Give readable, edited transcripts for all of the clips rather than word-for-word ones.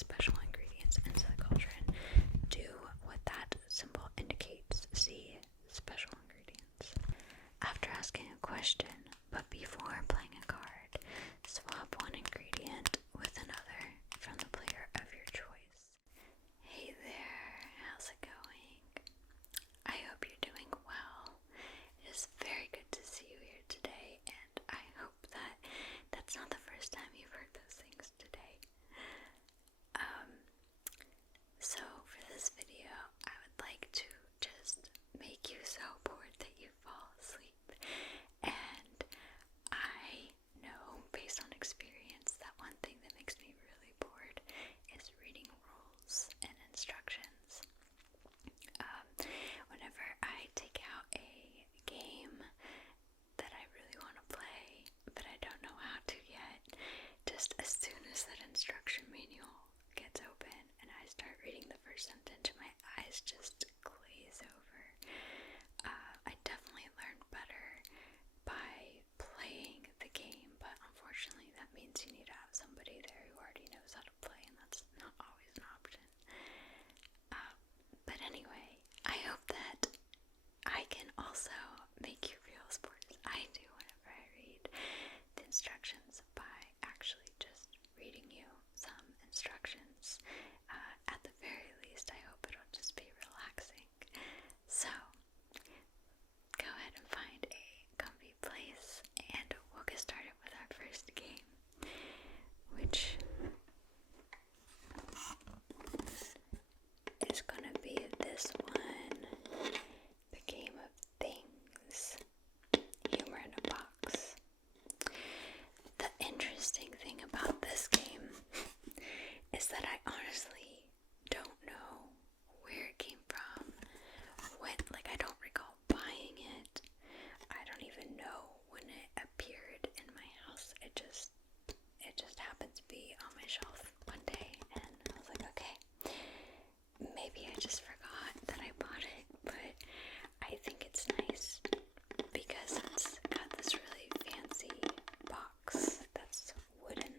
special ingredients into the cauldron. Do what that symbol indicates. See special ingredients. After asking a question, but before playing a card, swap one ingredient with another from the player of your choice. Hey there, how's it going? I hope you're doing well. It is very good to see you here today, and I hope that that's not the first time you've heard those things today. So for this video, I would like to just make you so bored that you fall asleep. And I know, based on experience, that one thing that makes me really bored is reading rules and instructions. Whenever I take out a game that I really want to play, but I don't know how to yet, just as soon as that instruction manual gets open and I start reading the first sentence, my eyes just glaze over. I definitely learned better by playing the game, but unfortunately that means you need to have somebody there who already knows how to play, and that's not always an option. But anyway, I hope that I can also make you feel as bored as I do whenever I read the instructions by actually just reading you some instructions. At the very least, I hope it'll just be relaxing. So, go ahead and find a comfy place, and we'll get started with our first game, which is going to be this one, the game of things, humor in a box. The interesting thing about this game is that I honestly don't know where it came from. I don't recall buying it. I don't even know when it appeared in my house. It just happened to be on my shelf one day, and I was like, okay, maybe I just forgot that I bought it, but I think it's nice because it's got this really fancy box that's wooden.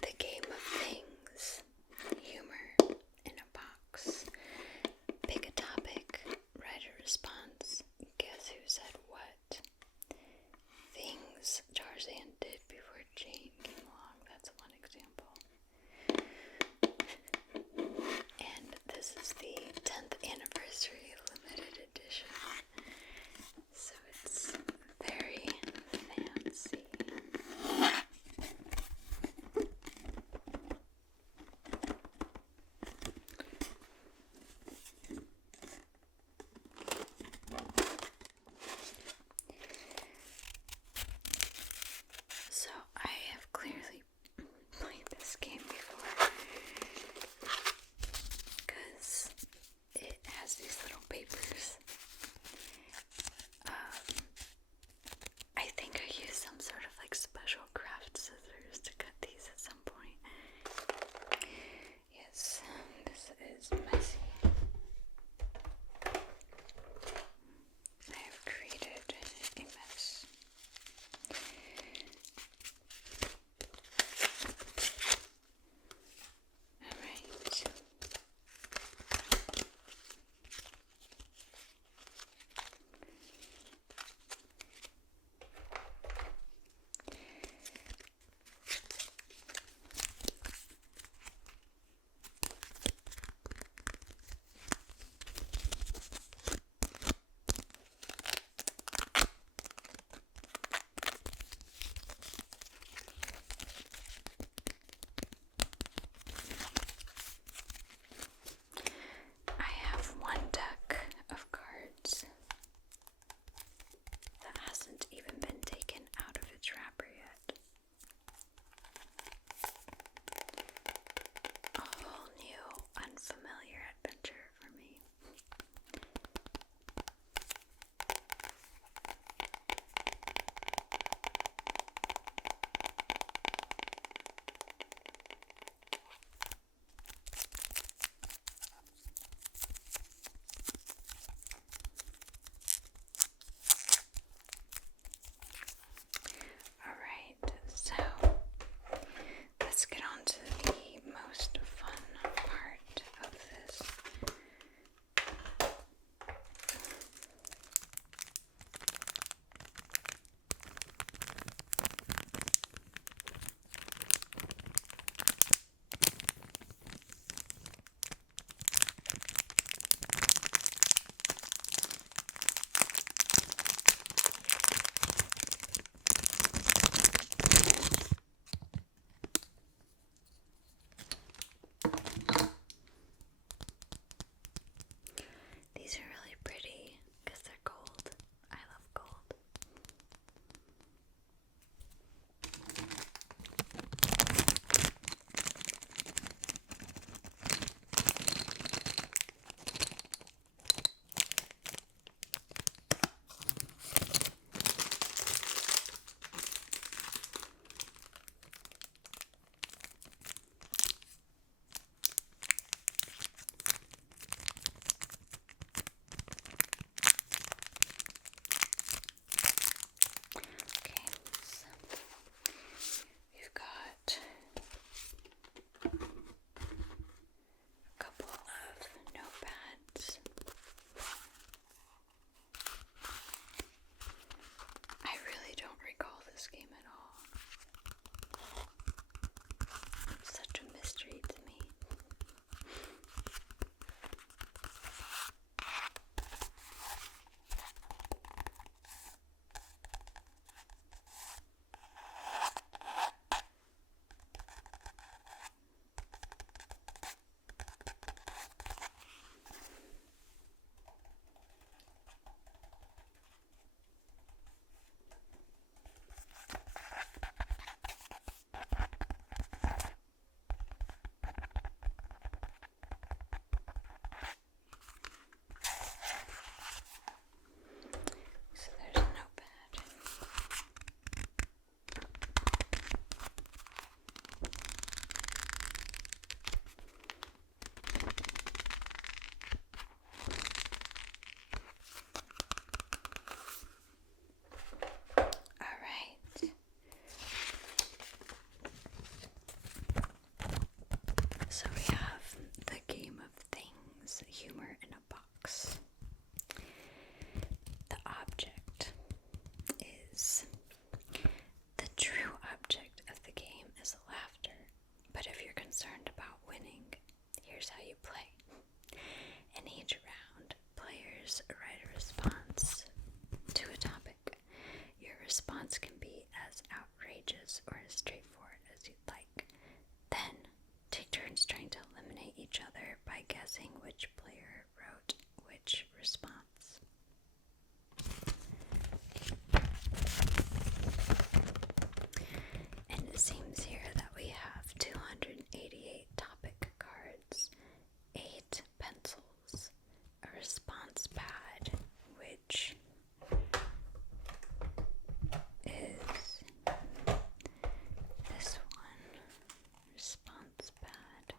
The game of things, humor in a box. Pick a topic, write a response, guess who said what. Things Tarzan did before Jane came along, that's one example. And this is the 10th anniversary limited edition, so it's very fancy. So I have clearly played this game before because it has these little papers. I think I used some sort of special craft scissors to cut these at some point. Yes, this is messy. I have created a mess. Alright. players write a response to a topic. Your response can be as outrageous or as straightforward as you'd like. Then, take turns trying to eliminate each other by guessing which player wrote which response. And it seems here that we have 288 topic cards, 8 pencils, a response pad, which is this one, response pad.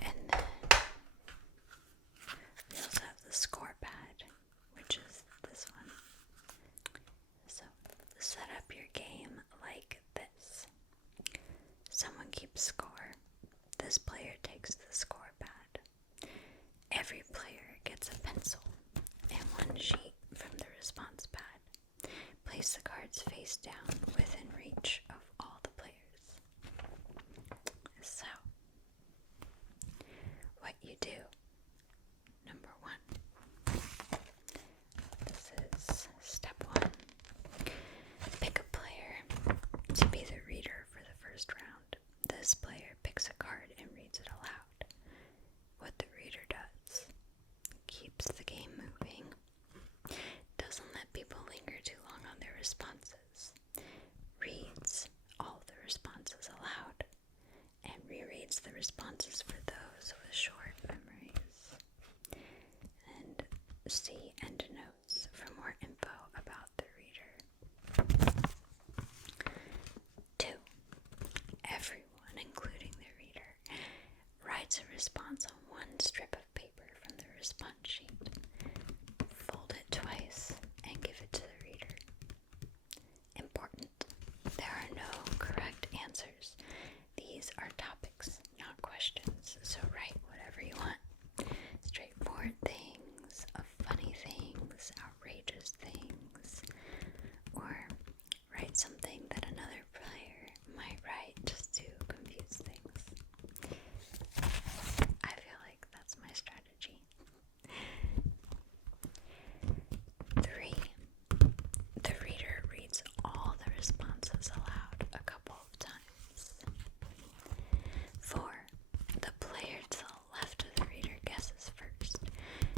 And then we also have the score pad, which is this one. So set up your game like this. Someone keeps score. This player takes the score pad. Every player gets a pencil and one sheet from the response pad. Place the cards face down within reach of all the players. So, what you do. Number 1. This is step 1. Pick a player to be the reader for the first round. This player picks a card and reads it aloud. What the reader does: keeps the game moving, doesn't let people linger too long on their responses, reads all the responses aloud, and rereads the responses for those with short memories. And see endnotes for more info about the reader. 2. Everyone, including the reader, writes a response on one strip of paper from the response sheet. Fold it twice and give it to the reader. Important: there are no correct answers. These are topics, not questions, so write whatever you want. Straightforward things, funny things, outrageous things, or write something that another player might write just to confuse things. I feel like that's my strategy. 3. The reader reads all the responses aloud a couple of times. 4. The player to the left of the reader guesses first.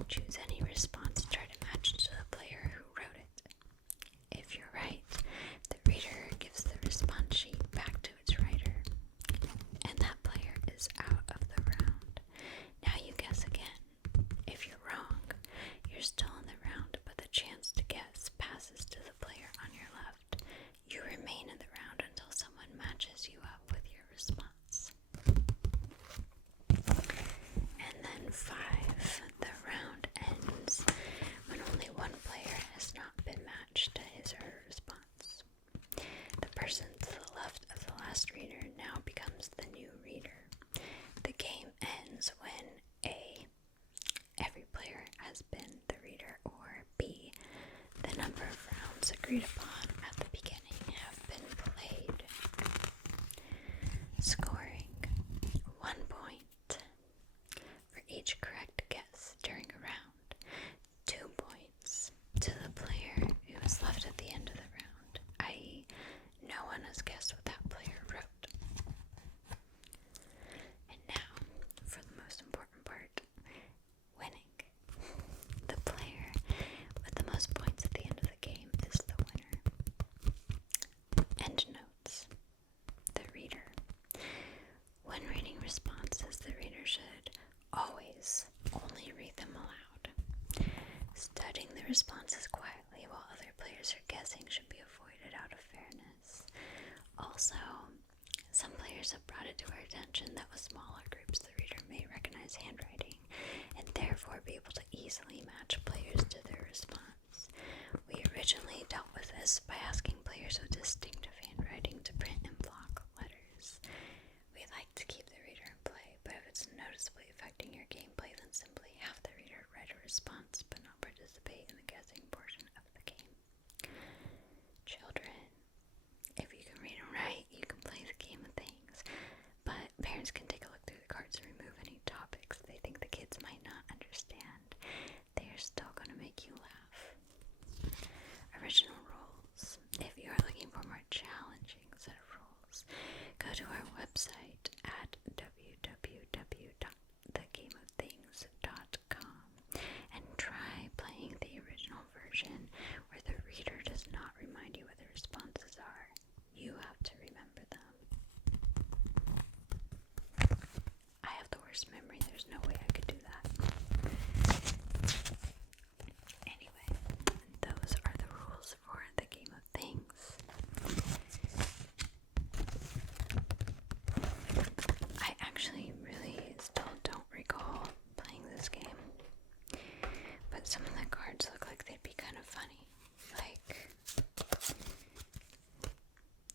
Choose any response, try to match to the player who wrote it. If you're right, the reader gives the response sheet back to its writer, and that player is out of the round. Now you guess again. If you're wrong, you're still in the round, but the chance to guess passes to the player on your left. You remain in the round until someone matches you up with your response. And then 5, the round ends when only one player has not been matched to his or her response. The person to the left of the last reader now becomes the new reader. The game ends when A, every player has been the reader, or B, the number of rounds agreed upon at the beginning have been played. Scoring: 1 point for each correct guess during a round. 2 points to the player who is left at the end of the round, i.e., no one has guessed what that player wrote. And now, for the most important part, winning. The player with the most points at the end of the game is the winner. Endnotes. The reader. When reading responses, the reader should always only read them aloud. Studying the responses quietly while other players are guessing should be avoided out of fairness. Also, some players have brought it to our attention that with smaller groups, the reader may recognize handwriting and therefore be able to easily match players to their response. We originally dealt with this by asking players with distinctive handwriting to print in block letters. We like to keep the reader in play, but if it's noticeably affecting your gameplay, then simply have the reader write a response but not participate in the guessing portion of the game. Children, if you can read and write, you can play the game of things, but parents can take a look through the cards and remove any website at www.thegameofthings.com and try playing the original version where the reader does not remind you what the responses are. You have to remember them. I have the worst memory. There's no way I could do that. Anyway, those are the rules for the Game of Things. I actually really still don't recall playing this game, but some of the cards look like they'd be kind of funny, like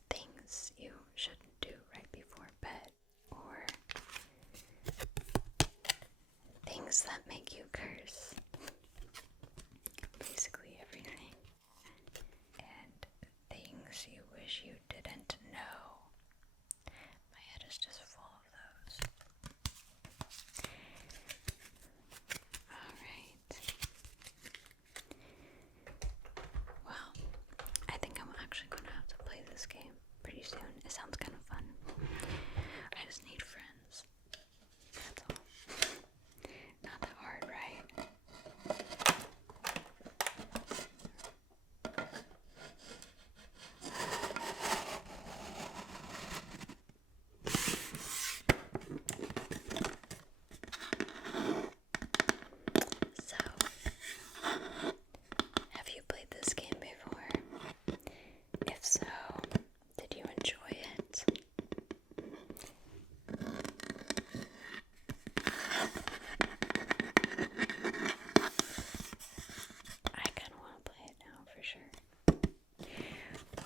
things you shouldn't do right before bed, or things that make you curse. Basically everything. And things you wish you didn't know. My head is just full of those. Alright. Well, I think I'm actually going to have to play this game pretty soon. It sounds kind of fun. I just need friends. That's all. Not that hard, right? So, have you played this game before? If so, did you enjoy it? I kind of want to play it now for sure.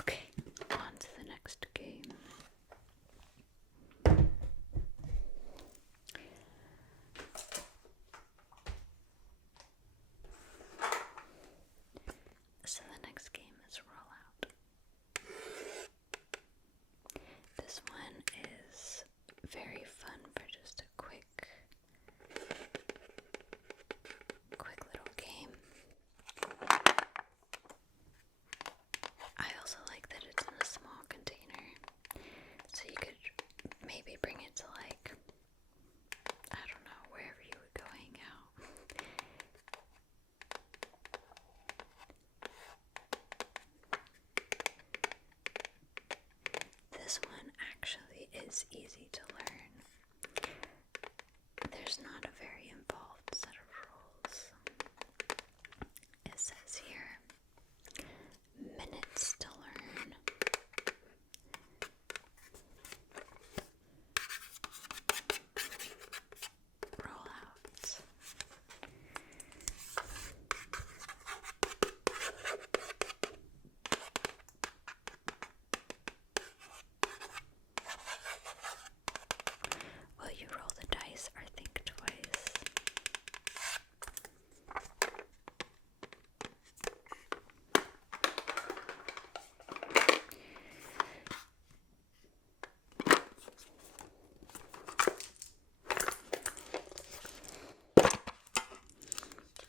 Okay, on to the next game. So the next game is Rollout. This one is very fun for just a quick little game. I also like that it's in a small container, so you could maybe bring it to, like, I don't know, wherever you would go hang out. This one actually is easy to learn. There's not a very involved set of rules. It says here, minutes to learn. Rollouts. Will you roll the dice or think twice?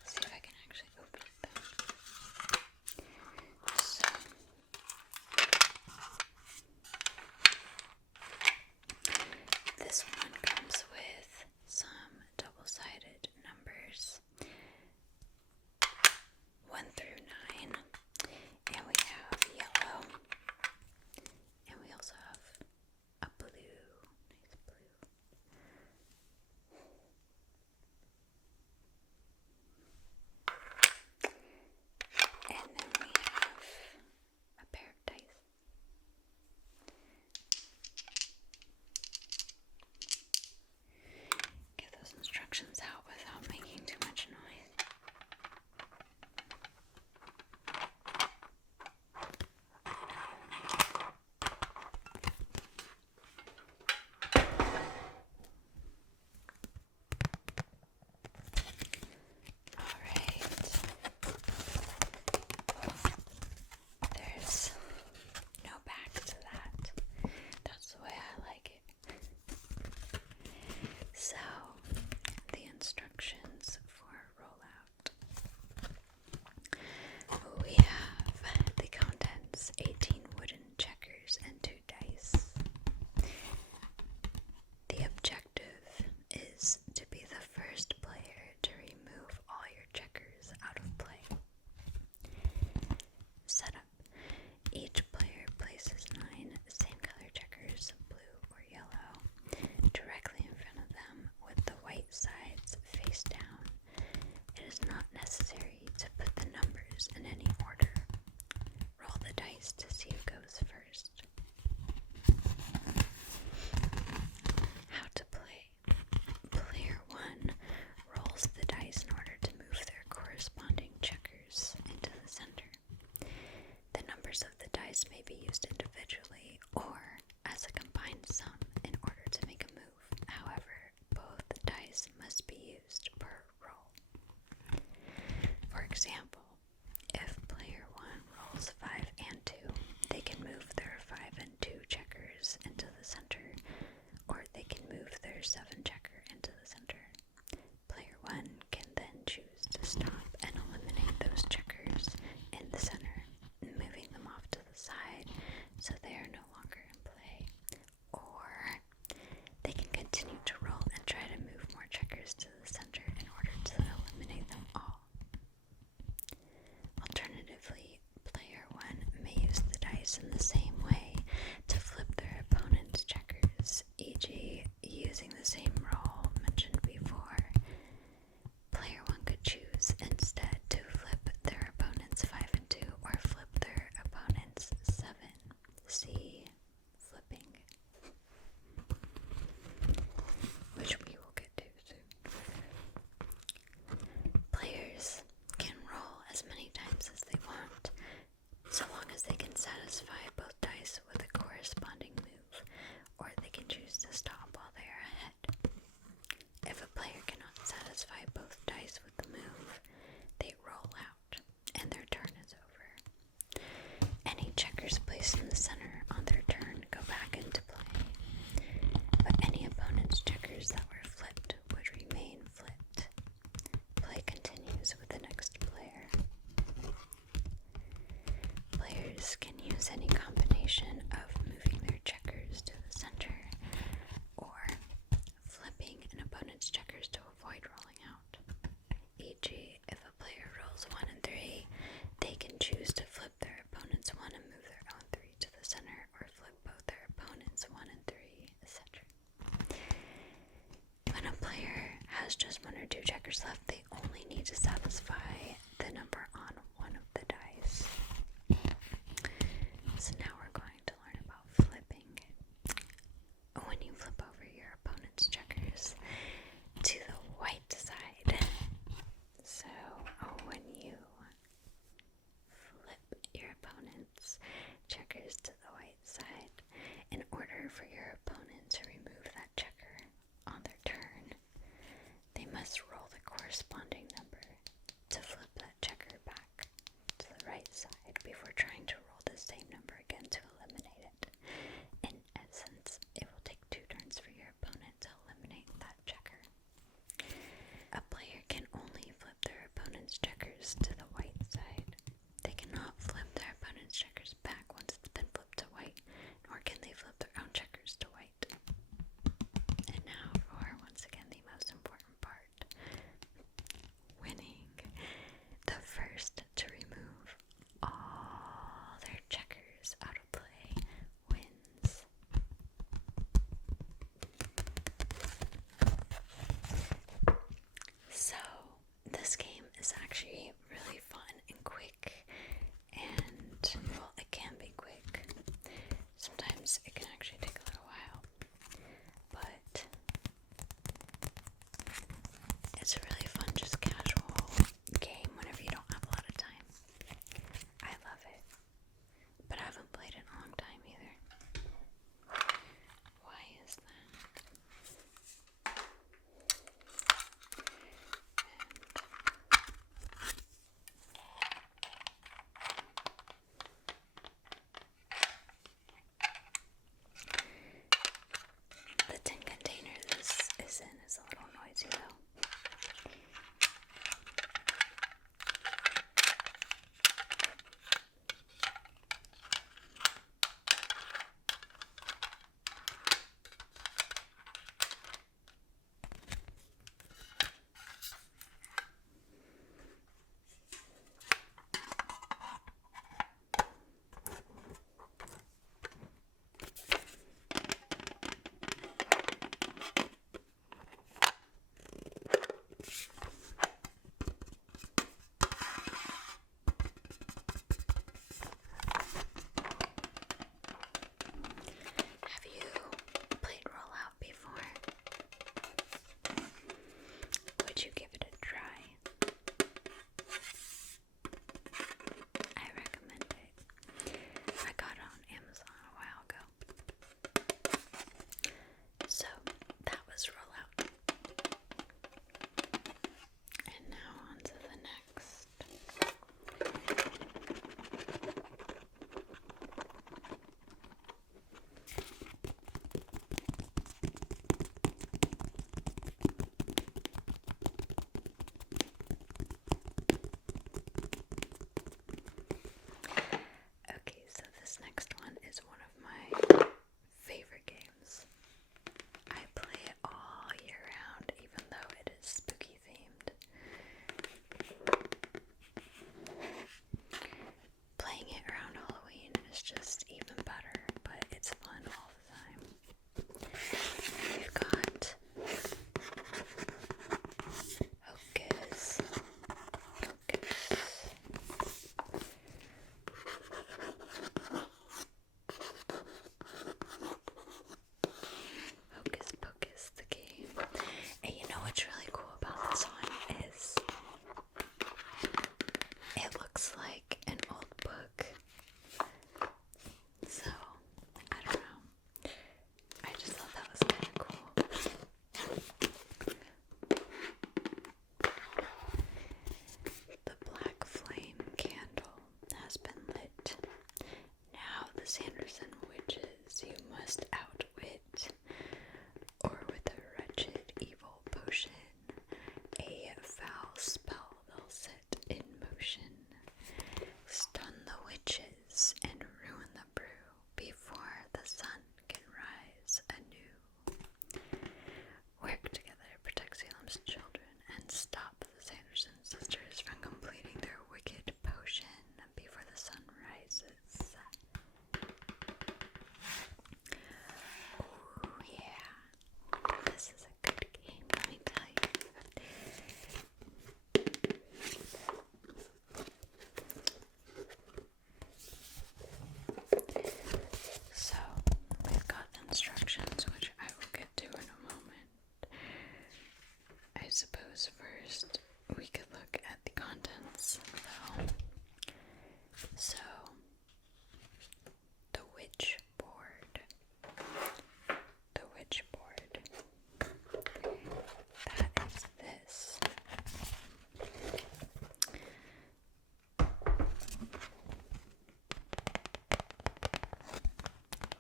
See if I can actually open it though. So, this one comes with some double-sided numbers, 1 through 9, and we have yellow, and we also have a blue, nice blue. And then we have a pair of dice. Get those instructions out without making too much noise. Alright. There's no back to that. That's the way I like it. So, the instructions for rollout. We have the contents, 18 wooden checkers and 2 dice. has just 1 or 2 checkers left, they only need to satisfy the number on one of the dice. So now we're going to learn about flipping. When you flip over your opponent's checkers to the white side. So when you flip your opponent's checkers to the white side, in order for your opponent to remove that checker on their turn, they must roll the corresponding number to flip that checker back to the right side before trying to roll the same number again to suppose first we could look at the contents, though. So, the witch board. The witch board. That is this.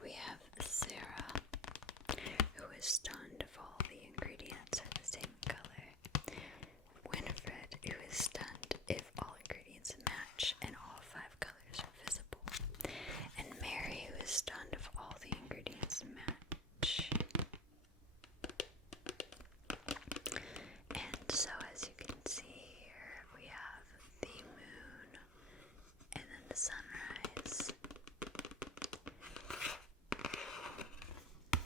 We have Sarah, who is stunned if all the ingredients are the same color. Winifred, who is stunned if all ingredients match and all 5 colors are visible. And Mary, who is stunned if all the ingredients match. And so as you can see here, we have the moon and then the sunrise.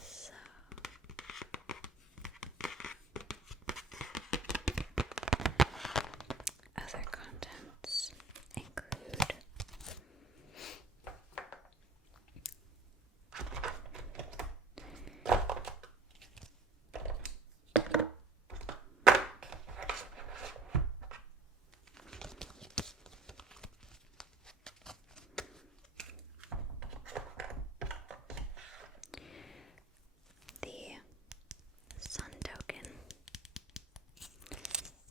So other contents include the sun token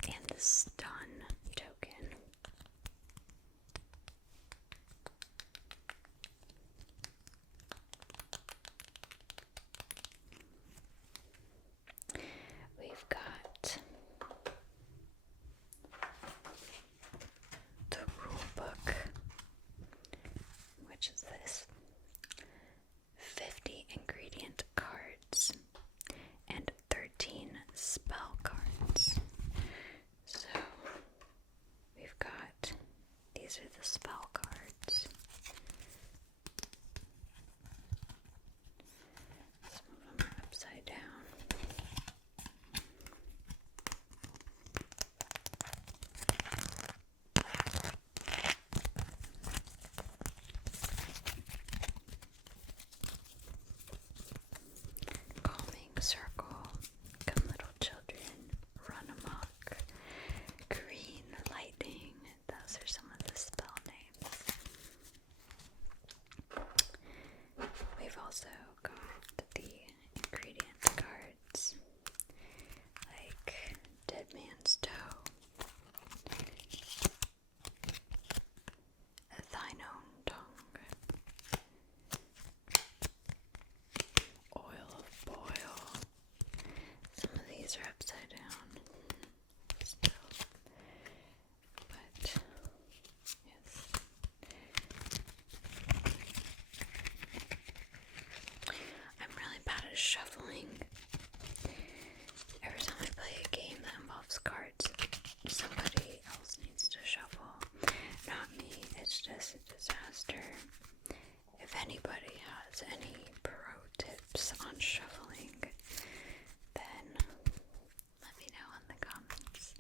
and the stun token. We've got the rule book, which is this. 50 ingredient cards and 13 spell cards. So we've got, these are the spell cards. Some of them are upside down. Calming circle, come little children, run amok, green lightning, those are some of the spell names. We've also got the ingredient cards, like Dead Man's Toe, Thine Own Tongue, Oil of Boil. Some of these are upside down still, but yes. I'm really bad at shuffling. Every time I play a game that involves cards, somebody else needs to shuffle. Not me. It's just a disaster. If anybody has any pro tips on shuffling, then let me know in the comments.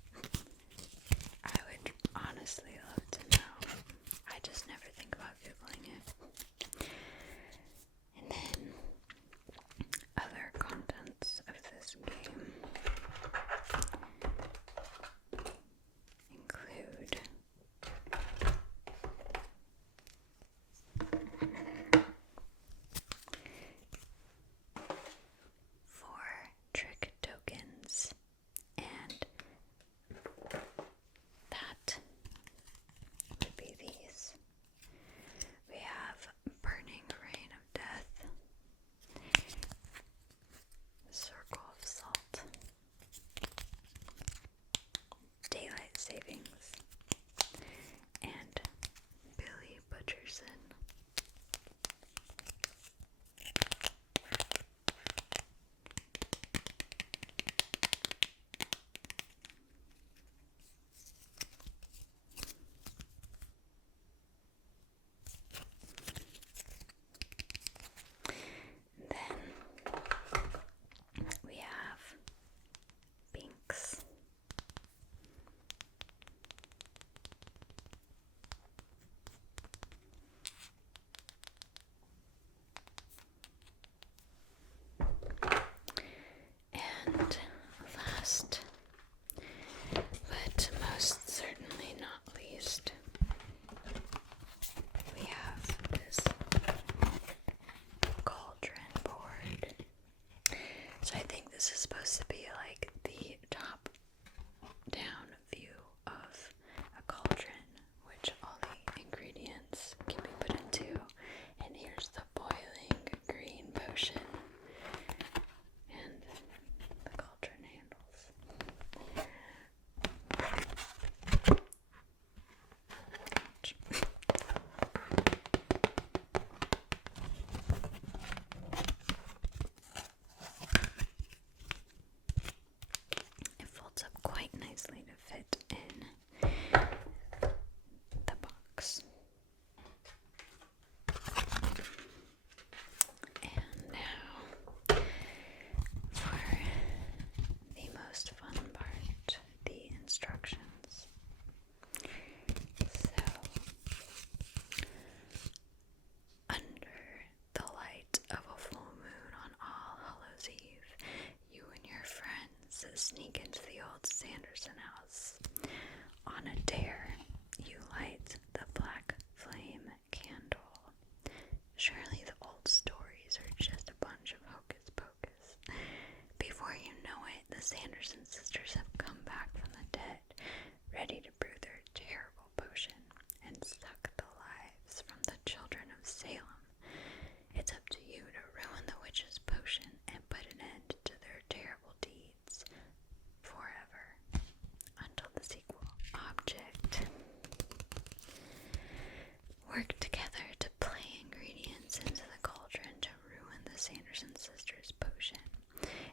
I would honestly love to know. I just never think about Googling it. And then other contents of this game include 4 trick tokens, and that would be these. We have Burning Rain of Death, Circle of Salt, Daylight Savings, and Billy Butcherson. Then we have Binks. And last, is supposed to be like the top down view of a cauldron, which all the ingredients can be put into. And here's the boiling green potion and the cauldron handles. It folds up quite nicely to fit in the box. And now for the most fun part, the instructions. So, under the light of a full moon on All Hallows Eve, you and your friends sneak into the old Sanderson house. On a dare, you light the black flame candle. Surely the old stories are just a bunch of hocus pocus. Before you know it, the Sanderson sisters have come back from the dead, ready to brew their terrible potion and suck the lives from the children of Salem. It's up to you to ruin the witch's potion and put an end to their terrible deeds forever. Until the sequel. Object. Work together to play ingredients into the cauldron to ruin the Sanderson sisters' potion.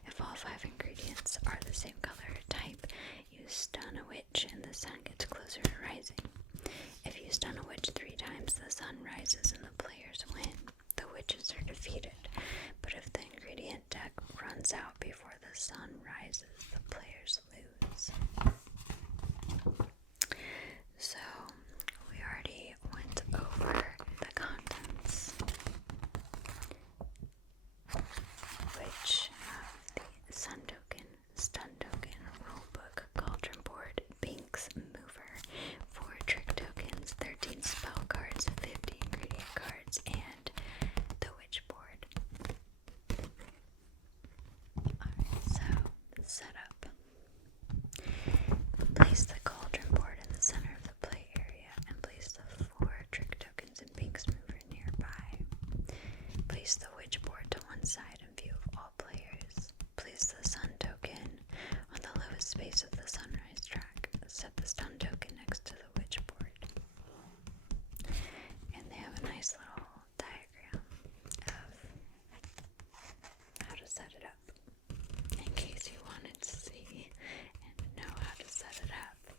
If all 5 ingredients are the same color or type, you stun a witch and the sun gets closer to rising. If you stun a witch 3 times, the sun rises and the players win. The witches are defeated, but if the ingredient deck runs out before the sun rises, the players lose. So, we already went over the contents, which have the sun token, stun token, rulebook, cauldron board, Binks mover, 4 trick tokens, 13 spell cards, 50 ingredient cards, and the witch board. Alright, so setup. Place the cauldron board in the center of the play area and place the 4 trick tokens and Binks mover nearby. Place the witch board to one side in view of all players. Place the sun token on the lowest space of the sunrise track. Set the stun token next to the witch board. And they have a nice little diagram of how to set it up, in case you wanted to see and know how to set it up.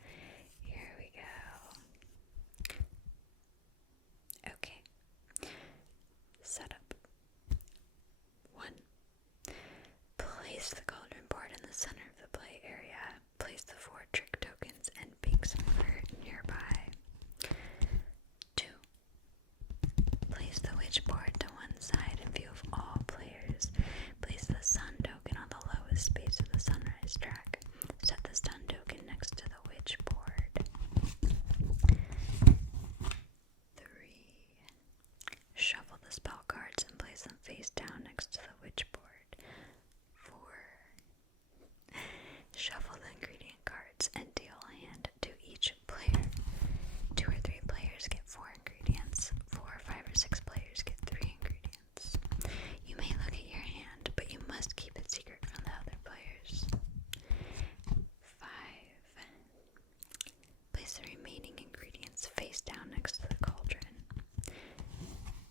Here we go. Okay. Setup. 1. Place the cauldron board in the center of the play area. Place the 4 trick tokens and Binks mover nearby. 2. Place the witch board to one side in view of all players. Place the sun token on the lowest space of the sunrise track. Set the stun token next to the witch board. 3. Shuffle the spell cards and place them face down next to the witch board. 4. Shuffle the ingredient cards and deal a hand to each player. 2 or 3 players get 4 ingredients. 4, 5, or 6 players get 3 ingredients. You may look at your hand, but you must keep it secret from the other players. 5. Place the remaining ingredients face down next to the cauldron.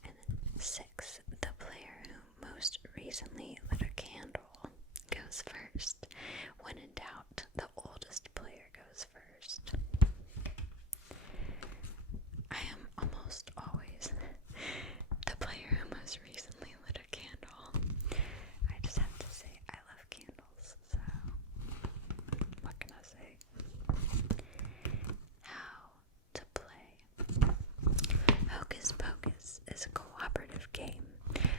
And then 6. The player who most recently lit a candle goes first. When in doubt, the oldest player goes first. I am almost always the player who most recently lit a candle. I just have to say I love candles, so what can I say? How to play. Hocus Pocus is a cooperative game.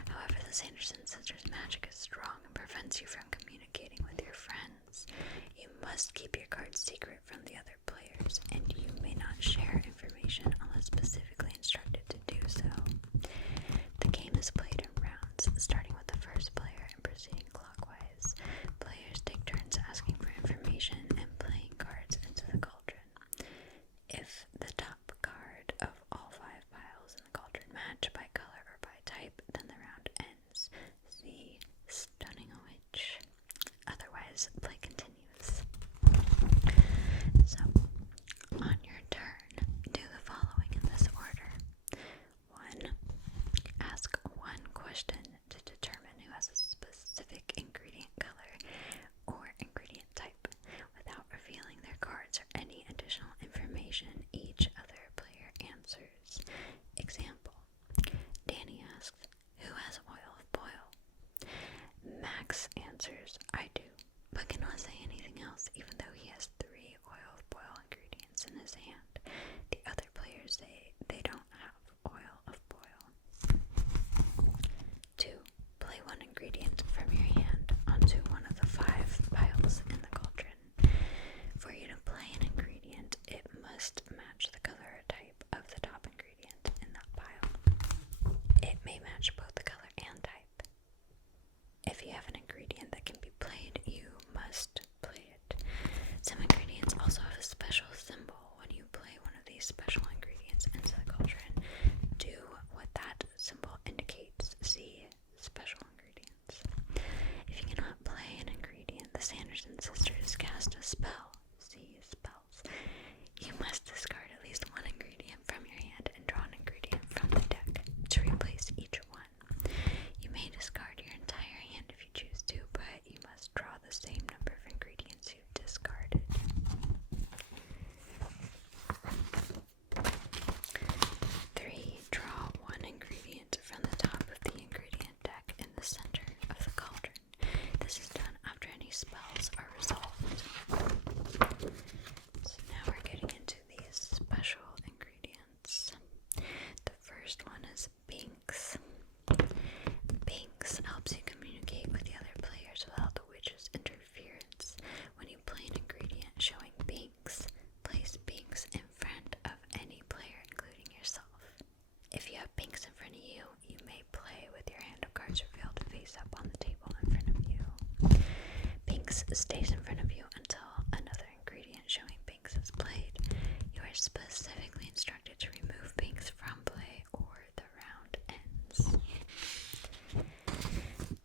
However, the Sanderson sisters' magic is strong and prevents you from communicating with your friends. You must keep your cards secret from the other players, and you may not share information unless specifically instructed to do so. The game is played in rounds, starting with the first player and proceeding clockwise. Players please, play continues. So, on your turn, do the following in this order. 1. Ask one question to determine who has a specific ingredient color or ingredient type without revealing their cards or any additional information each other player answers. Example: Danny asks, who has oil of boil? Max answers, I do, but cannot say anything else even though he has 3 oil of boil ingredients in his hand. The other players say they don't have oil of boil. 2. Play one ingredient from your hand onto one of the 5 piles in the cauldron. For you to play an ingredient, it must match the color or type of the top ingredient in that pile. It may match both the color and type. If you have an ingredient that can be played, you must play it. Some ingredients also have a special symbol. When you play one of these special ingredients into the cauldron, do what that symbol indicates. See special ingredients. If you cannot play an ingredient, the Sanderson sisters cast a spell. See spells. You must discard at least one ingredient from your hand and draw an ingredient from the deck to replace each one. You may discard your entire hand if you choose to, but you must draw the same number of ingredients you've discarded. 3. Draw one ingredient from the top of the ingredient deck in the center of the cauldron. This is done after any spells are resolved. So now we're getting into these special ingredients. The first one is Binks. Binks helps you communicate with the other players without the witch's interference. When you play an ingredient showing Binks, place Binks in front of any player, including yourself. If you have Binks in front of you, you may play with your hand of cards revealed face up on the table in front of you. Binks stays in front of you until another ingredient showing Binks is played. You are specifically instructed to remove Binks from play or the round ends.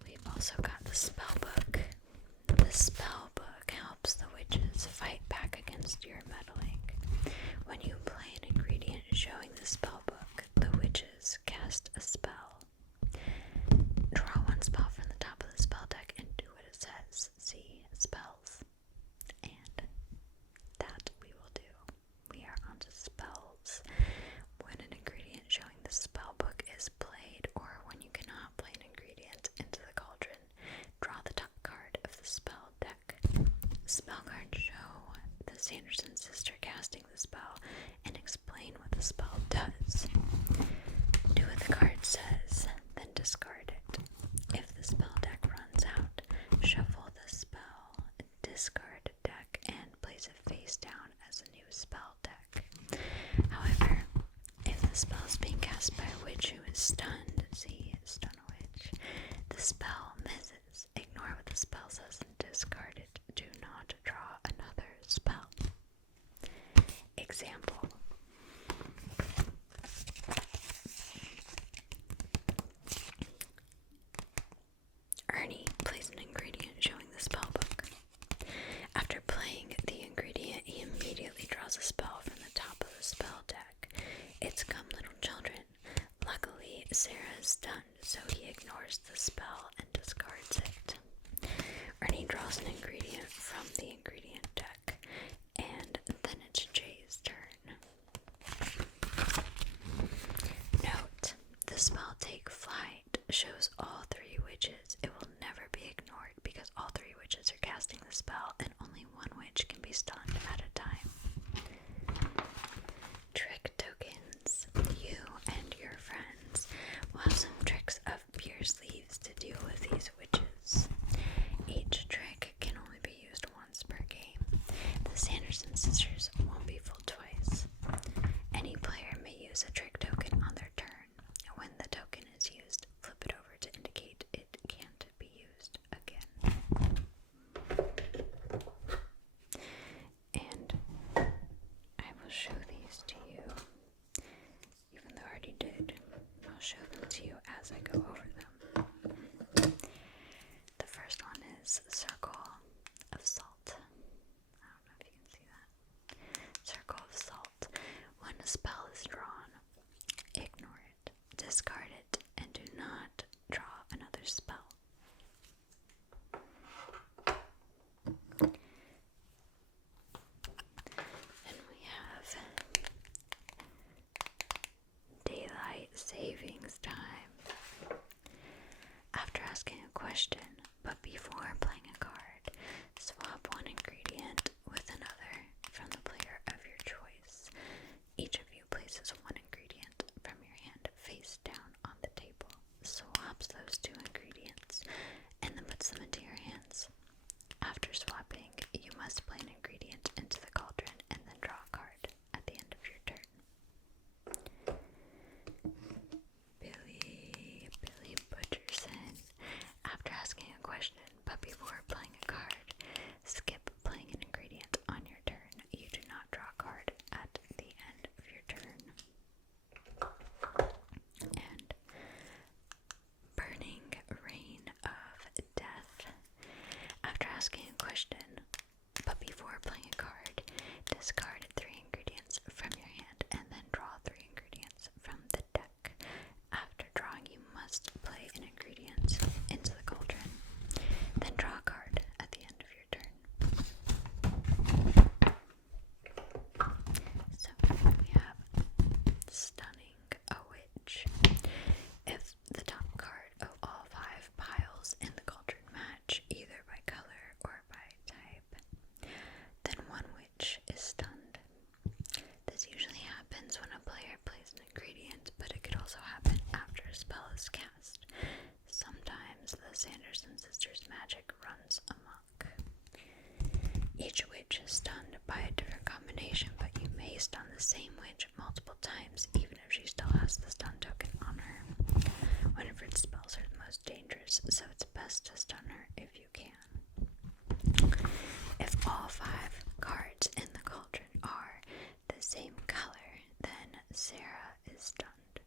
We've also got the spell book. The spell book helps the witches fight back against your meddling. When you play an ingredient showing the spell book, the witches cast a spell. Draw one spell from the top of the spell deck and do what it says. See spells. And that we will do. We are onto spells. When an ingredient showing the spell book is played, or when you cannot play an ingredient into the cauldron, draw the top card of the spell deck. Spell cards show the Sanderson sister casting the spell and explain what the spell does. Do what the card says, then discard it. If the spell deck runs out, shuffle the spell, discard a deck, and place it face down as a new spell deck. However, if the spell is being cast by a witch who is stunned, see stun a witch, the spell misses. Ignore what the spell says and discard it. Do not draw another spell. Example: Ernie plays an ingredient showing the spell book. After playing the ingredient, he immediately draws a spell from the top of the spell deck. It's Come Little Children. Luckily, Sarah is stunned, so he ignores the spell and discards it. Ernie draws an ingredient from the ingredient deck, and then it's Jay's turn. must play an ingredient into the cauldron and then draw a card at the end of your turn. Billy Butcherson. After asking a question, but before playing a card, skip playing an ingredient on your turn. You do not draw a card at the end of your turn. And Burning Rain of Death. After asking a question, but before playing a card, discard 3 ingredients from your hand and then draw 3 ingredients from the deck. After drawing, you must play an ingredient into the cauldron, then draw a card at the end of your turn. So we have Stunning a Witch. If the top card of all 5 piles in the cauldron match either by color or by type, then one witch is stunned. This usually happens when a player plays an ingredient, but it could also happen after a spell is cast. Sometimes the Sanderson sisters' magic runs amok. Each witch is stunned by a different combination, but you may stun the same witch multiple times, even if she still has the stun token on her. Winifred's spells are the most dangerous, so it's best to stun her if you can. If all 5 cards in the cauldron are the same color, then Sarah is stunned.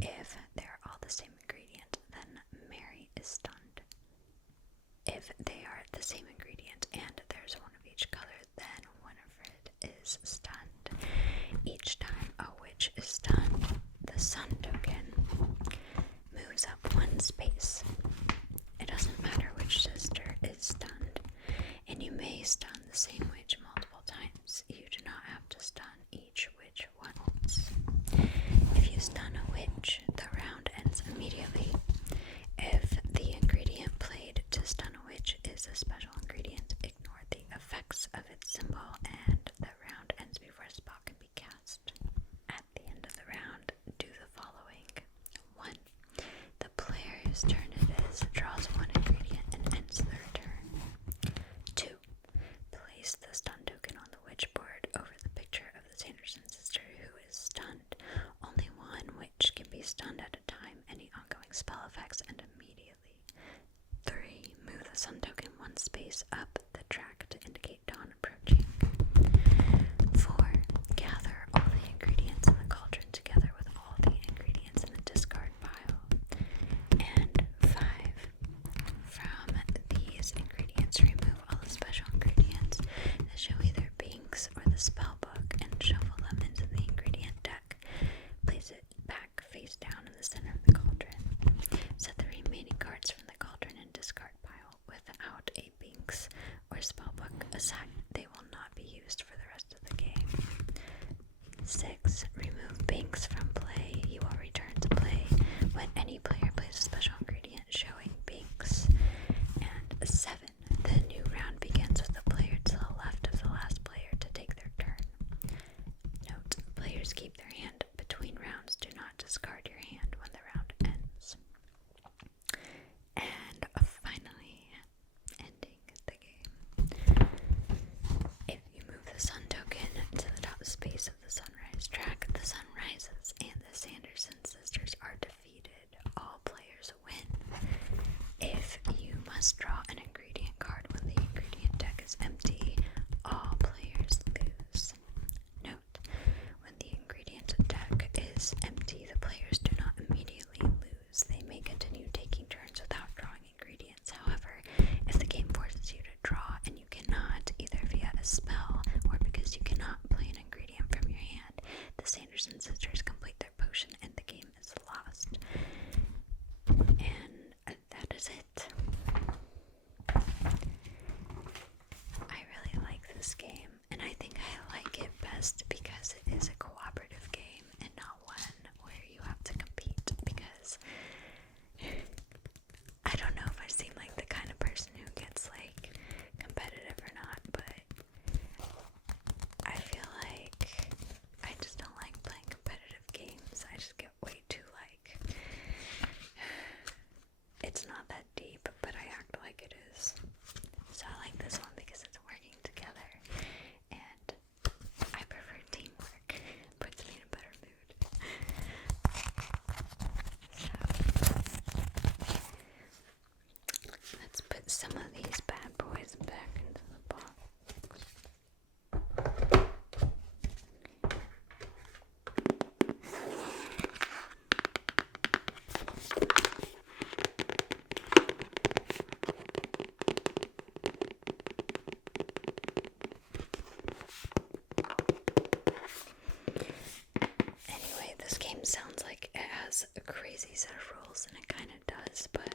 If they're all the same ingredient, then Mary is stunned. If they are the same ingredient and there's one of each color, then Winifred is stunned. Each time a witch is stunned, the sun token moves up 1 space. It doesn't matter which sister is stunned, and you may stun the same witch multiple times. You do not have to stun each witch once. If you stun a witch, the round ends immediately. If the ingredient played to stun a witch is a special ingredient, ignore the effects of its symbol, and the round ends before a spell can be cast. At the end of the round, do the following. 1. The player's turn it is draws 1 ingredient and ends their turn. 2. Place the stun token on the witch board over the picture of the Sanderson sister who is stunned. Only 1 witch can be stunned at a time. Any ongoing spell effects end immediately. 3. Move the sun token 1 space up the track to indicate dawn approaching. 4. Gather all the ingredients in the cauldron together with all the ingredients in the discard pile. And 5. From these ingredients, remove all the special ingredients that show either Binks or the spell book and shuffle them into the ingredient deck. Place it back face down in the center of the cauldron. Set the remaining cards from the cauldron and discard pile without a Binks or spellbook aside. They will not be used for the rest of the game. 6. Remove Binks from play. You will return to play when any player plays a special ingredient showing Binks. And 7. The new round begins with the player to the left of the last player to take their turn. Note, players keep their hand between rounds. Do not discard your hand when the round ends. And finally, ending the game. If you move the sun token to the top space of the sunrise track, the sun rises and the Sanderson sisters are defeated. All crazy set of rules, and it kind of does, but